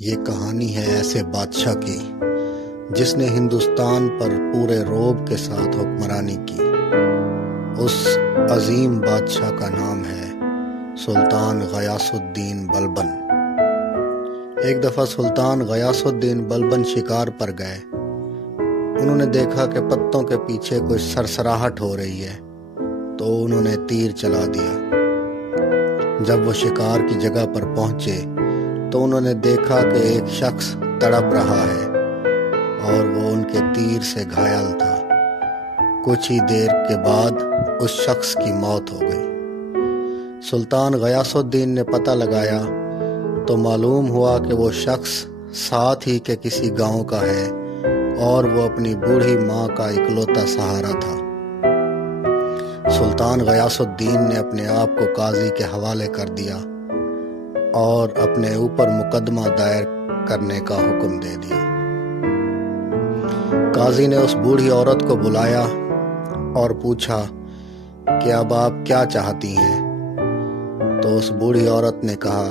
یہ کہانی ہے ایسے بادشاہ کی جس نے ہندوستان پر پورے روب کے ساتھ حکمرانی کی۔ اس عظیم بادشاہ کا نام ہے سلطان غیاث الدین بلبن۔ ایک دفعہ سلطان غیاث الدین بلبن شکار پر گئے۔ انہوں نے دیکھا کہ پتوں کے پیچھے کوئی سرسراہٹ ہو رہی ہے تو انہوں نے تیر چلا دیا۔ جب وہ شکار کی جگہ پر پہنچے تو انہوں نے دیکھا کہ ایک شخص تڑپ رہا ہے اور وہ ان کے تیر سے گھائل تھا۔ کچھ ہی دیر کے بعد اس شخص کی موت ہو گئی۔ سلطان غیاث الدین نے پتہ لگایا تو معلوم ہوا کہ وہ شخص ساتھ ہی کے کسی گاؤں کا ہے اور وہ اپنی بوڑھی ماں کا اکلوتا سہارا تھا۔ سلطان غیاث الدین نے اپنے آپ کو قاضی کے حوالے کر دیا اور اپنے اوپر مقدمہ دائر کرنے کا حکم دے دیا۔ قاضی نے اس بوڑھی عورت کو بلایا اور پوچھا کہ اب آپ کیا چاہتی ہیں؟ تو اس بوڑھی عورت نے کہا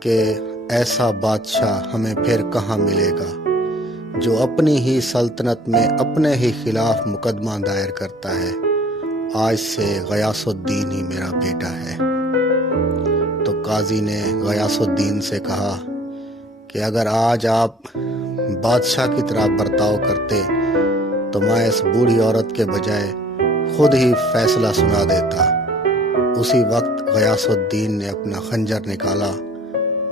کہ ایسا بادشاہ ہمیں پھر کہاں ملے گا جو اپنی ہی سلطنت میں اپنے ہی خلاف مقدمہ دائر کرتا ہے۔ آج سے غیاث الدین ہی میرا بیٹا ہے۔ تو قاضی نے غیاث الدین سے کہا کہ اگر آج آپ بادشاہ کی طرح برتاؤ کرتے تو میں اس بوڑھی عورت کے بجائے خود ہی فیصلہ سنا دیتا۔ اسی وقت غیاث الدین نے اپنا خنجر نکالا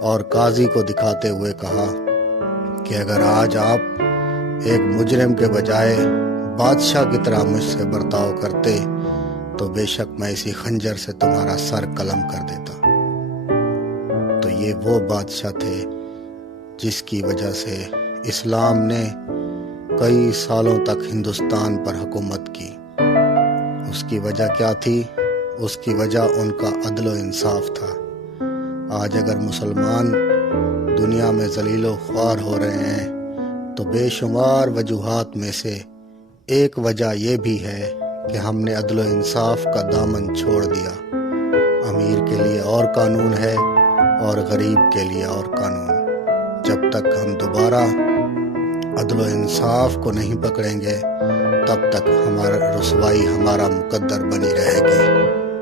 اور قاضی کو دکھاتے ہوئے کہا کہ اگر آج آپ ایک مجرم کے بجائے بادشاہ کی طرح مجھ سے برتاؤ کرتے تو بے شک میں اسی خنجر سے تمہارا سر قلم کر دیتا۔ تو یہ وہ بادشاہ تھے جس کی وجہ سے اسلام نے کئی سالوں تک ہندوستان پر حکومت کی۔ اس کی وجہ کیا تھی؟ اس کی وجہ ان کا عدل و انصاف تھا۔ آج اگر مسلمان دنیا میں ذلیل و خوار ہو رہے ہیں تو بے شمار وجوہات میں سے ایک وجہ یہ بھی ہے کہ ہم نے عدل و انصاف کا دامن چھوڑ دیا۔ امیر کے لیے اور قانون ہے اور غریب کے لیے اور قانون۔ جب تک ہم دوبارہ عدل و انصاف کو نہیں پکڑیں گے تب تک ہمارا رسوائی ہمارا مقدر بنی رہے گی۔